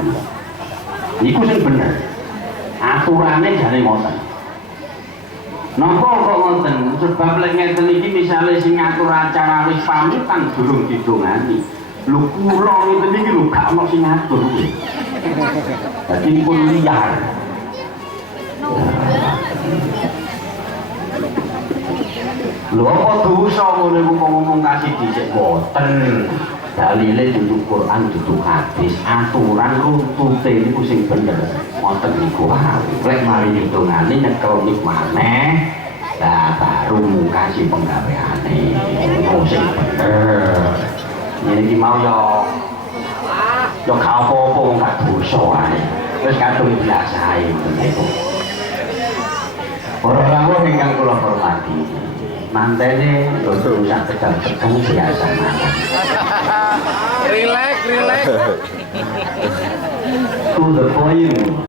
wani. Iku sing bener. Aturane jane ngoten. Napa kok ngoten? Sebab lek ngeten iki misale sing ngatur acara wis pamitan durung didongani. Lho kula ngeten iki lho gak ono sing ngatur kuwi. Dadi pun liar. Lho apa dosa ngono iku ngomong kasih dhisik boten. Dalile duduk Quran duduk hadis aturan runtute niku sing bener ngoten niku wae lek mari ditungani nyekel nik maneh lah baru kasih penggaweane ngono sing bener iki mau yo gak apa-apa wong gak dosa wae wis kadung biasa ae niku para rawuh ingkang kula hormati mantene dosa sak pedang biasa mawon. Relax. To the point.